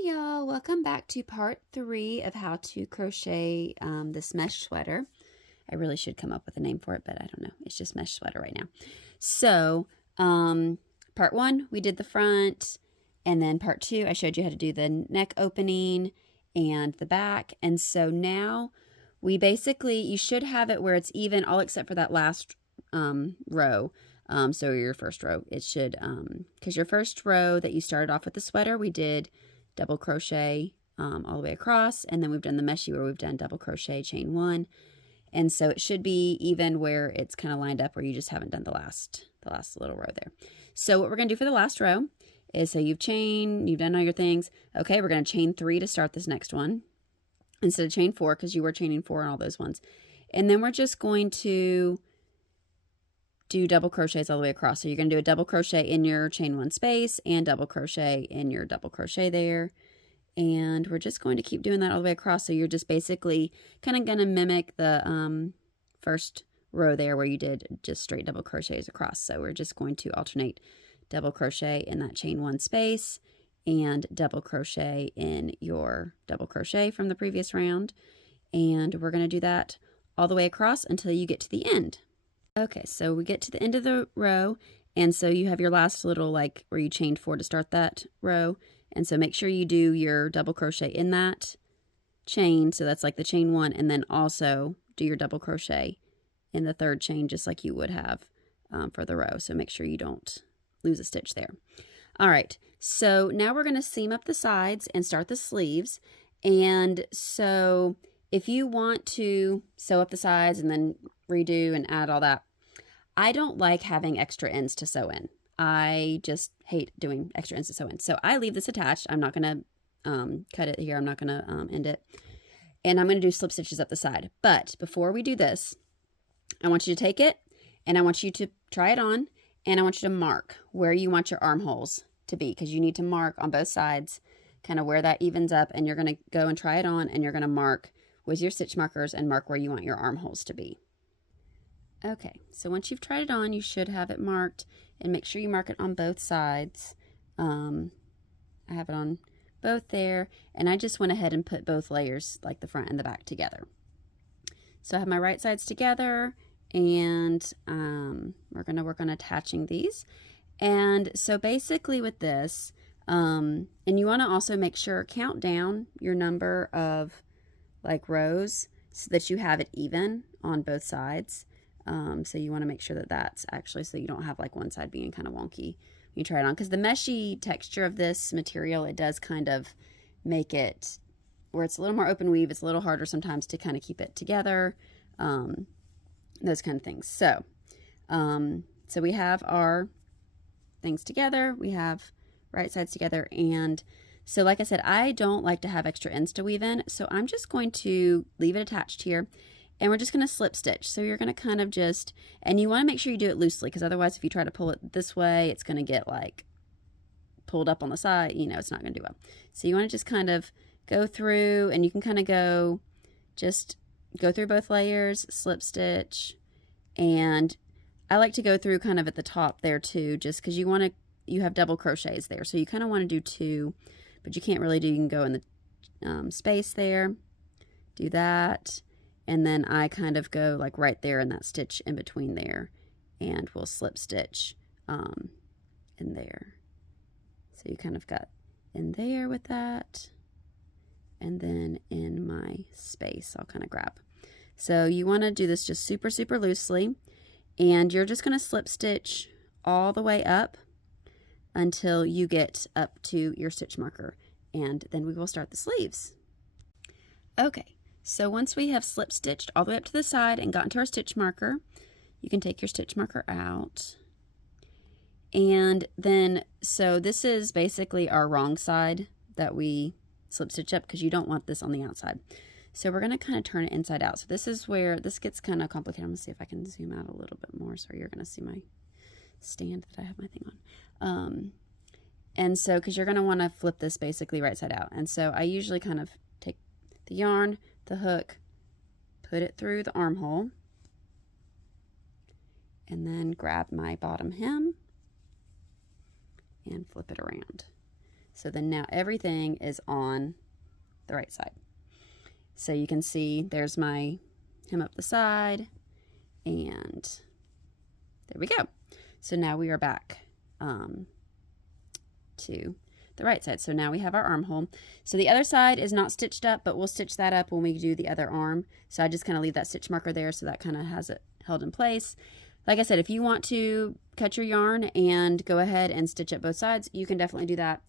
Hey y'all, welcome back to part 3 of how to crochet this mesh sweater. I really should come up with a name for it, but I don't know. It's just mesh sweater right now. So, part 1, we did the front, and then part 2, I showed you how to do the neck opening and the back. And so now we basically, you should have it where it's even, all except for that last row. So your first row, it should, because your first row that you started off with the sweater, we did double crochet all the way across, and then we've done the meshy where we've done double crochet chain 1, and so it should be even where it's kind of lined up where you just haven't done the last little row there. So what we're going to do for the last row is, so you've done all your things. Okay, we're going to chain 3 to start this next one instead of chain 4, because you were chaining 4 on all those ones, and then we're just going to do double crochets all the way across. So you're going to do a double crochet in your chain 1 space and double crochet in your double crochet there, and we're just going to keep doing that all the way across. So you're just basically kind of going to mimic the first row there where you did just straight double crochets across. So we're just going to alternate double crochet in that chain 1 space and double crochet in your double crochet from the previous round, and we're going to do that all the way across until you get to the end. Okay, so we get to the end of the row, and so you have your last little, like, where you chained 4 to start that row, and so make sure you do your double crochet in that chain, so that's like the chain 1, and then also do your double crochet in the third chain just like you would have for the row, so make sure you don't lose a stitch there. All right, so now we're going to seam up the sides and start the sleeves, and so if you want to sew up the sides and then redo and add all that, I don't like having extra ends to sew in. I just hate doing extra ends to sew in. So I leave this attached. I'm not going to cut it here. I'm not going to end it. And I'm going to do slip stitches up the side. But before we do this, I want you to take it and I want you to try it on, and I want you to mark where you want your armholes to be, because you need to mark on both sides kind of where that evens up, and you're going to go and try it on, and you're going to mark with your stitch markers and mark where you want your armholes to be. Okay, so once you've tried it on, you should have it marked, and make sure you mark it on both sides. I have it on both there, and I just went ahead and put both layers, like the front and the back, together. So I have my right sides together, and we're going to work on attaching these. And so basically with this, and you want to also make sure, count down your number of like rows so that you have it even on both sides. So you want to make sure that that's actually, so you don't have like one side being kind of wonky when you try it on, because the meshy texture of this material, it does kind of make it where it's a little more open weave. It's a little harder sometimes to kind of keep it together, those kind of things. So so we have our things together, we have right sides together, and so like I said, I don't like to have extra ends to weave in, so I'm just going to leave it attached here, and we're just going to slip stitch. So you're going to kind of just, and you want to make sure you do it loosely, because otherwise if you try to pull it this way, it's going to get like pulled up on the side, you know, it's not going to do well. So you want to just kind of go through, and you can kind of just go through both layers, slip stitch, and I like to go through kind of at the top there too, just because you have double crochets there, so you kind of want to do 2, but you can't really do, you can go in the space there, do that, and then I kind of go like right there in that stitch in between there, and we'll slip stitch in there. So you kind of got in there with that, and then in my space I'll kind of grab. So you want to do this just super, super loosely, and you're just going to slip stitch all the way up until you get up to your stitch marker, and then we will start the sleeves. Okay, so once we have slip stitched all the way up to the side and gotten to our stitch marker, you can take your stitch marker out, and then, so this is basically our wrong side that we slip stitch up, because you don't want this on the outside. So we're going to kind of turn it inside out. So this is where this gets kind of complicated. I'm going to see if I can zoom out a little bit more so you're going to see my stand that I have my thing on. And so, because you're going to want to flip this basically right side out. And so I usually kind of take the yarn, the hook, put it through the armhole, and then grab my bottom hem and flip it around. So then now everything is on the right side. So you can see there's my hem up the side, and there we go. So now we are back to the right side. So now we have our armhole. So the other side is not stitched up, but we'll stitch that up when we do the other arm. So I just kind of leave that stitch marker there so that kind of has it held in place. Like I said, if you want to cut your yarn and go ahead and stitch up both sides, you can definitely do that.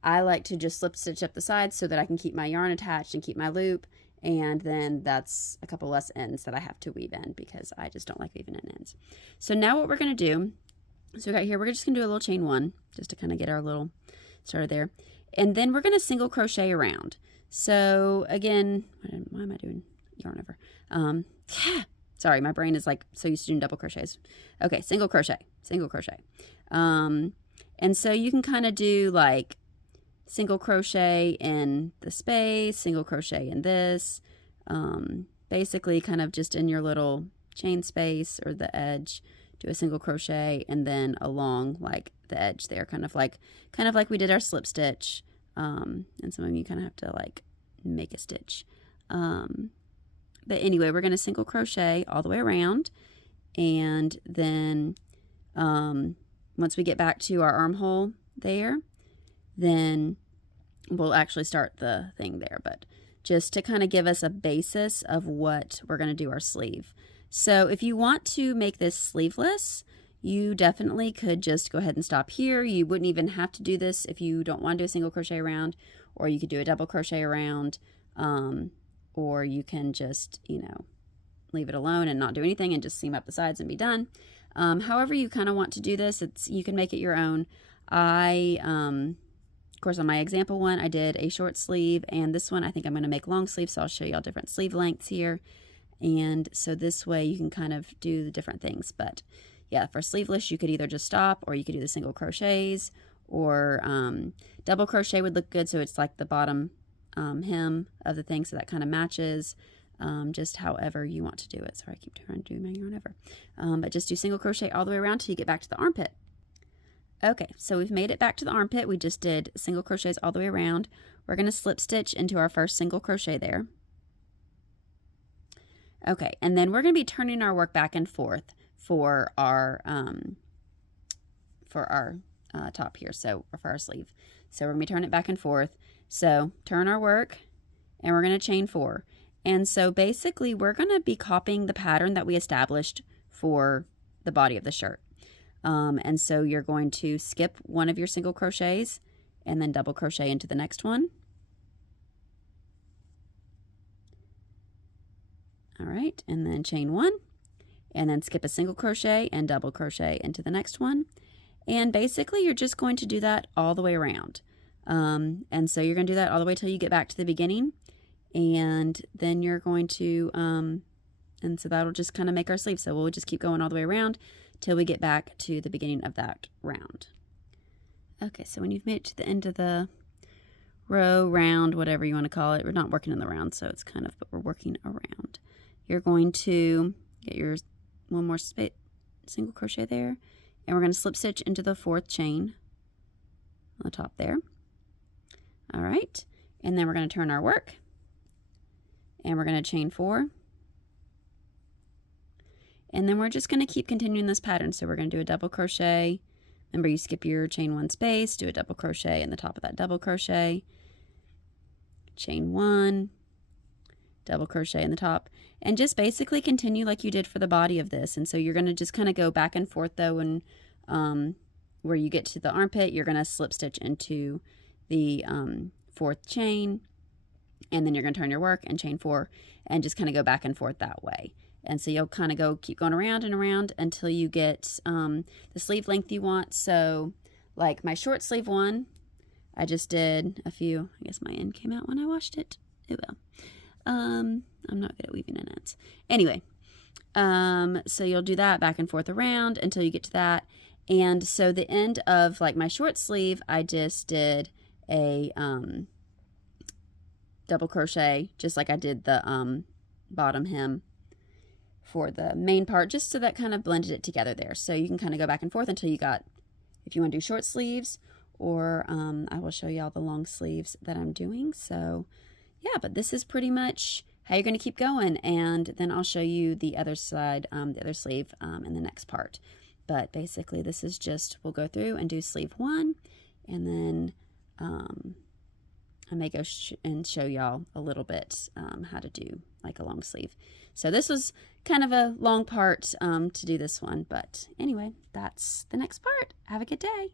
I like to just slip stitch up the sides so that I can keep my yarn attached and keep my loop, and then that's a couple less ends that I have to weave in because I just don't like weaving in ends. So now what we're going to do, so we got here, we're just going to do a little chain one just to kind of get our little started there, and then we're going to single crochet around. So again, why am I doing yarn over? Sorry, my brain is like so used to doing double crochets. Okay, single crochet. And so you can kind of do like single crochet in the space, single crochet in this, basically kind of just in your little chain space or the edge, do a single crochet, and then along like the edge there, kind of like we did our slip stitch. And some of you kind of have to like make a stitch. But anyway, we're going to single crochet all the way around, and then once we get back to our armhole there, then we'll actually start the thing there, but just to kind of give us a basis of what we're going to do our sleeve. So if you want to make this sleeveless, you definitely could just go ahead and stop here. You wouldn't even have to do this if you don't want to do a single crochet around, or you could do a double crochet around, or you can just, you know, leave it alone and not do anything and just seam up the sides and be done. However you kind of want to do this, you can make it your own. Of course, on my example one, I did a short sleeve, and this one I think I'm going to make long sleeve, so I'll show you all different sleeve lengths here. And so this way you can kind of do the different things. But yeah, for sleeveless, you could either just stop, or you could do the single crochets, or double crochet would look good, so it's like the bottom hem of the thing, so that kind of matches. Just however you want to do it. Sorry, I keep trying to do my yarn over. But just do single crochet all the way around till you get back to the armpit. Okay, so we've made it back to the armpit. We just did single crochets all the way around. We're going to slip stitch into our first single crochet there. Okay, and then we're going to be turning our work back and forth for our top here, so for our sleeve. So we're going to be turning it back and forth. So turn our work, and we're going to chain 4. And so basically we're going to be copying the pattern that we established for the body of the shirt. And so you're going to skip one of your single crochets and then double crochet into the next one. All right, and then chain 1, and then skip a single crochet and double crochet into the next one. And basically you're just going to do that all the way around. And so you're going to do that all the way till you get back to the beginning, and then you're going to, and so that'll just kind of make our sleeve. So we'll just keep going all the way around till we get back to the beginning of that round. Okay, so when you've made it to the end of the row, round, whatever you want to call it, we're not working in the round, so it's kind of, but we're working around. You're going to get your one more single crochet there, and we're going to slip stitch into the 4th chain on the top there. All right, and then we're going to turn our work, and we're going to chain 4. And then we're just going to keep continuing this pattern. So we're going to do a double crochet. Remember, you skip your chain 1 space, do a double crochet in the top of that double crochet, chain 1, double crochet in the top, and just basically continue like you did for the body of this. And so you're going to just kind of go back and forth though, and where you get to the armpit, you're going to slip stitch into the 4th chain, and then you're going to turn your work and chain 4 and just kind of go back and forth that way. And so you'll kind of keep going around and around until you get the sleeve length you want. So like my short sleeve one, I just did a few, I guess my end came out when I washed it. It will. I'm not good at weaving in ends. Anyway, so you'll do that back and forth around until you get to that. And so the end of like my short sleeve, I just did a double crochet, just like I did the bottom hem for the main part, just so that kind of blended it together there. So you can kind of go back and forth until you got, if you want to do short sleeves, or I will show y'all the long sleeves that I'm doing. So yeah, but this is pretty much how you're going to keep going, and then I'll show you the other side, the other sleeve in the next part. But basically this is just, we'll go through and do sleeve 1, and then I may go and show y'all a little bit how to do like a long sleeve. So this was kind of a long part to do this one, but anyway, that's the next part. Have a good day.